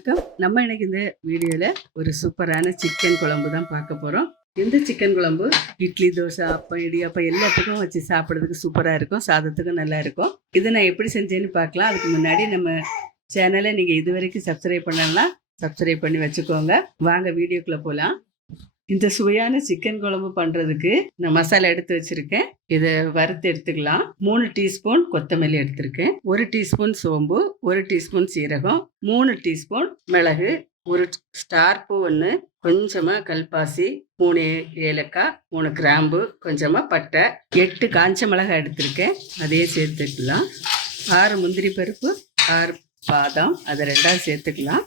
வணக்கம். நம்ம இன்னைக்கு இந்த வீடியோல ஒரு சூப்பரான சிக்கன் குழம்பு தான் பார்க்க போறோம். இந்த சிக்கன் குழம்பு இட்லி, தோசை, அப்பம், இடியாப்பம் எல்லாத்துக்கும் வச்சு சாப்பிட்றதுக்கு சூப்பராக இருக்கும். சாதத்துக்கும் நல்லா இருக்கும். இதை நான் எப்படி செஞ்சேன்னு பார்க்கலாம். அதுக்கு முன்னாடி நம்ம சேனலை நீங்கள் இது வரைக்கும் சப்ஸ்கிரைப் பண்ணலாம், சப்ஸ்கிரைப் பண்ணி வச்சுக்கோங்க. வாங்க வீடியோக்குள்ளே போகலாம். இந்த சுவையான சிக்கன் குழம்பு பண்ணுறதுக்கு நான் மசாலா எடுத்து வச்சுருக்கேன். இதை வறுத்து எடுத்துக்கலாம். 3 டீஸ்பூன் கொத்தமல்லி எடுத்திருக்கேன், 1 டீஸ்பூன் சோம்பு, 1 டீஸ்பூன் சீரகம், 3 டீஸ்பூன் மிளகு, 1 ஸ்டார் பூ 1, கொஞ்சமாக கல்பாசி, 3 ஏலக்காய், 3 கிராம்பு, கொஞ்சமாக பட்டை, 8 காஞ்ச மிளகாய் எடுத்திருக்கேன், அதையே சேர்த்துக்கலாம். 6 முந்திரி பருப்பு, 6 பாதாம், அதை 2ஆக சேர்த்துக்கலாம்.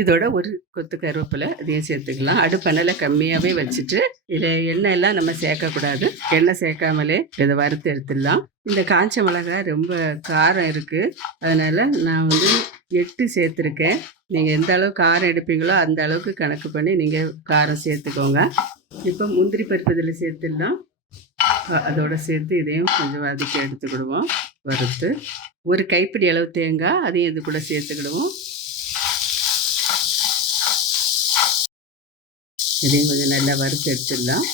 இதோட 1 கொத்து கருவேப்பிலை அதையும் சேர்த்துக்கலாம். அடுப்பை நல்லா கம்மியாகவே வச்சுட்டு இதில் எண்ணெய் எல்லாம் நம்ம சேர்க்கக்கூடாது. எண்ணெய் சேர்க்காமலே இதை வறுத்து எடுத்துடலாம். இந்த காஞ்ச மிளகாய் ரொம்ப காரம் இருக்குது, அதனால் நான் 8 சேர்த்துருக்கேன். நீங்கள் எந்த அளவு காரம் எடுப்பீங்களோ அந்த அளவுக்கு கணக்கு பண்ணி நீங்கள் காரம் சேர்த்துக்கோங்க. இப்போ முந்திரி பருப்பு இதில் சேர்த்துடலாம். அதோட சேர்த்து இதையும் கொஞ்சம் வதக்கி எடுத்துக்கிடுவோம். வறுத்து 1 கைப்பிடி அளவு தேங்காய் அதையும் இது கூட சேர்த்துக்கிடுவோம். இதையும் கொஞ்சம் நல்லா வறுத்து எடுத்துடலாம்.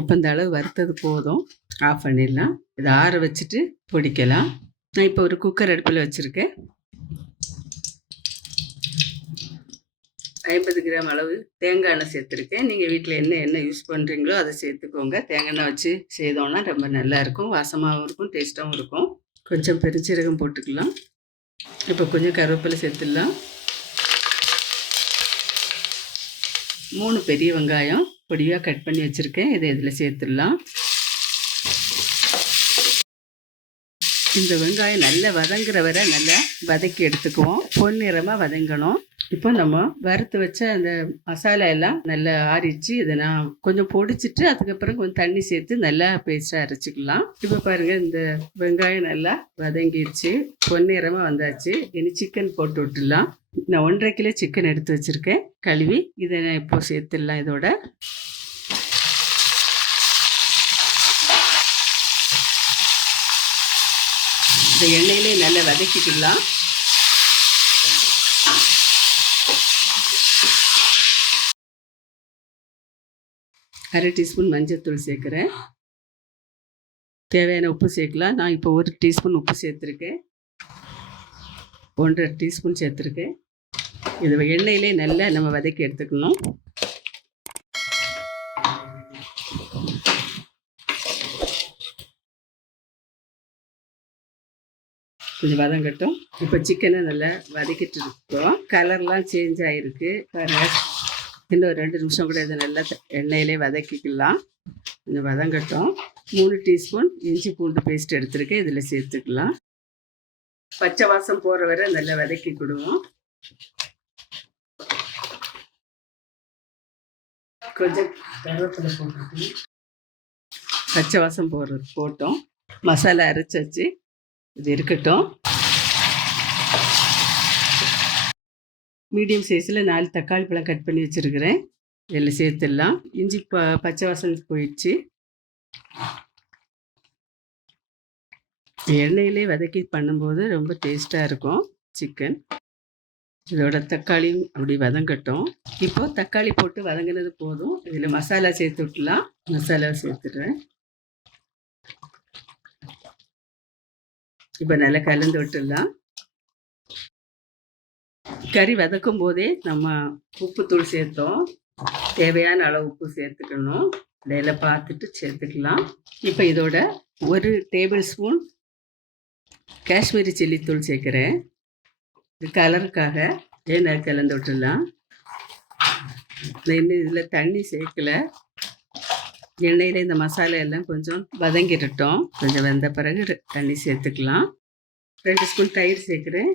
இப்போ இந்த அளவு வறுத்தது போதும், ஆஃப் பண்ணிடலாம். இதை ஆற வச்சுட்டு பொடிக்கலாம். நான் இப்போ ஒரு குக்கர் அடுப்பில் வச்சுருக்கேன். 50 கிராம் அளவு தேங்காய் எண்ணெய் சேர்த்துருக்கேன். நீங்கள் வீட்டில் என்ன யூஸ் பண்ணுறீங்களோ அதை சேர்த்துக்கோங்க. தேங்காய் எண்ணெய் வச்சு செய்தோன்னா ரொம்ப நல்லாயிருக்கும், வாசமாகவும் இருக்கும், டேஸ்ட்டாகவும் இருக்கும். கொஞ்சம் பெருஞ்சீரகம் போட்டுக்கலாம். இப்போ கொஞ்சம் கருவேப்பிலை சேர்த்துடலாம். 3 பெரிய வெங்காயம் பொடியாக கட் பண்ணி வச்சுருக்கேன், இதை இதில் சேர்த்துடலாம். இந்த வெங்காயம் நல்லா வதங்குற வரை நல்லா வதக்கி எடுத்துக்குவோம். பொன்னிறமாக வதங்கணும். இப்போ நம்ம வறுத்து வச்ச அந்த மசாலா எல்லாம் நல்லா ஆறிச்சு. இதை நான் கொஞ்சம் பொடிச்சிட்டு அதுக்கப்புறம் கொஞ்சம் தண்ணி சேர்த்து நல்லா பேஸ்ட்டாக அரைச்சிக்கலாம். இப்போ பாருங்கள், இந்த வெங்காயம் நல்லா வதங்கிடுச்சு, பொன்னிறமாக வந்தாச்சு. இனி சிக்கன் போட்டு விட்டுடலாம். நான் 1.5 கிலோ சிக்கன் எடுத்து வச்சுருக்கேன், கழுவி. இதை நான் இப்போ சேர்த்துடலாம். இதோட இந்த எண்ணெயிலே நல்லா வதக்கிக்கலாம். அரை டீஸ்பூன் மஞ்சள்தூள் சேர்க்குறேன். தேவையான உப்பு சேர்க்கலாம். நான் இப்போ 1 டீஸ்பூன் உப்பு சேர்த்துருக்கேன், 1.5 டீஸ்பூன் சேர்த்துருக்கேன். இது எண்ணெயிலே நல்லா நம்ம வதக்கி எடுத்துக்கணும். கொஞ்சம் வதங்கட்டும். இப்போ சிக்கனை நல்லா வதக்கிட்டு இருக்கோம். கலர்லாம் சேஞ்ச் ஆகிருக்கு பாருங்கள். இன்னும் 2 நிமிஷம் கூட இதை நல்லா எண்ணெயிலே வதக்கிக்கலாம். கொஞ்சம் வதங்கட்டும். 3 டீஸ்பூன் இஞ்சி பூண்டு பேஸ்ட் எடுத்துருக்கேன், இதில் சேர்த்துக்கலாம். பச்சை வாசம் போகிற வரை நல்லா வதக்கி கொடுவோம். கொஞ்சம் கருவேப்பிலை போட்டு பச்சை வாசம் போட்டோம். மசாலா அரைச்சி வச்சு இது இருக்கட்டும். மீடியம் சைஸில் 4 தக்காளி பழம் கட் பண்ணி வச்சுருக்கிறேன், இதில் சேர்த்துடலாம். இஞ்சி பச்சை வாசம் போயிடுச்சு. எண்ணெயிலே வதக்கி பண்ணும்போது ரொம்ப டேஸ்ட்டாக இருக்கும் சிக்கன். இதோட தக்காளியும் அப்படி வதங்கட்டும். இப்போ தக்காளி போட்டு வதங்கினது போதும். இதில் மசாலா சேர்த்து விட்டுலாம். மசாலா சேர்த்துடுறேன். இப்போ நல்லா கலந்து விட்டுடலாம். கறி வதக்கும் போதே நம்ம உப்புத்தூள் சேர்த்தோம், தேவையான அளவு உப்பு சேர்த்துக்கணும். இதில் பார்த்துட்டு சேர்த்துக்கலாம். இப்போ இதோட 1 டேபிள் ஸ்பூன் காஷ்மீரி சில்லி தூள் சேர்க்குறேன். இது கலருக்காக. ஏன்னா கலந்து விட்டுடலாம். இன்னும் இதில் தண்ணி சேர்க்கல. எண்ணெயில் இந்த மசாலா எல்லாம் கொஞ்சம் வதங்கிடட்டும். கொஞ்சம் வெந்த பிறகு தண்ணி சேர்த்துக்கலாம். 2 ஸ்பூன் தயிர் சேர்க்குறேன்,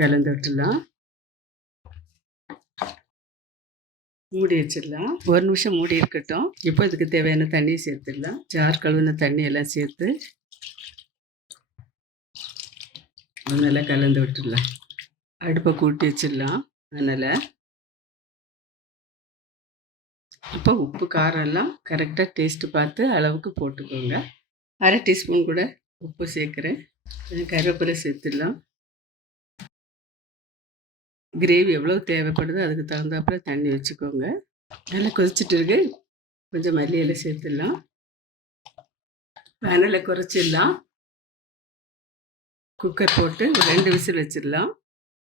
கலந்து விட்டுடலாம். மூடி வச்சிடலாம். 1 நிமிஷம் மூடி இருக்கட்டும். இப்போ இதுக்கு தேவையான தண்ணியை சேர்த்துடலாம். ஜார் கழுவின தண்ணி எல்லாம் சேர்த்து நல்லா கலந்து விட்டுடலாம். அடுப்பை கூட்டி வச்சிடலாம். அதனால் இப்போ உப்பு காரம் எல்லாம் கரெக்டாக டேஸ்ட்டு பார்த்து அளவுக்கு போட்டுக்கோங்க. அரை டீஸ்பூன் கூட உப்பு சேர்க்குறேன். கருவேப்பிலை சேர்த்துடலாம். கிரேவி எவ்வளோ தேவைப்படுதோ அதுக்கு தகுந்தாப்புல தண்ணி வச்சுக்கோங்க. நல்லா கொதிச்சுட்டு இருக்கு. கொஞ்சம் மல்லி இலை சேர்த்துடலாம். அனலை குறைச்சிடலாம். குக்கர் போட்டு ஒரு 2 விசில் வச்சிடலாம்.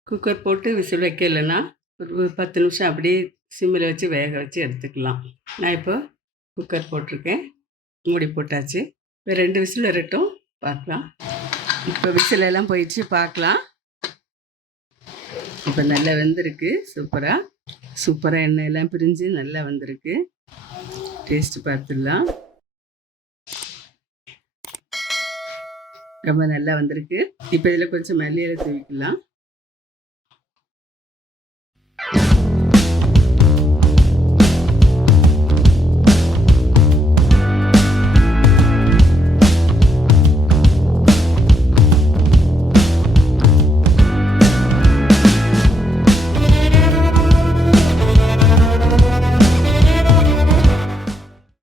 குக்கர் போட்டு விசில் வைக்கலைன்னா ஒரு 10 நிமிஷம் அப்படியே சிம்மில் வச்சு வேக வச்சு எடுத்துக்கலாம். நான் இப்போ குக்கர் போட்டிருக்கேன். மூடி போட்டாச்சு. இப்போ 2 விசில் வரட்டும், பார்க்கலாம். இப்போ விசில் எல்லாம் போயிடுச்சு, பார்க்கலாம். இப்போ நல்லா வெந்திருக்கு. சூப்பராக எண்ணெயெல்லாம் பிரிஞ்சு நல்லா வந்திருக்கு. டேஸ்ட்டு பார்த்துடலாம். ரொம்ப நல்லா வந்திருக்கு. இப்போ இதில் கொஞ்சம் மல்லி இலை தூவிக்கலாம்.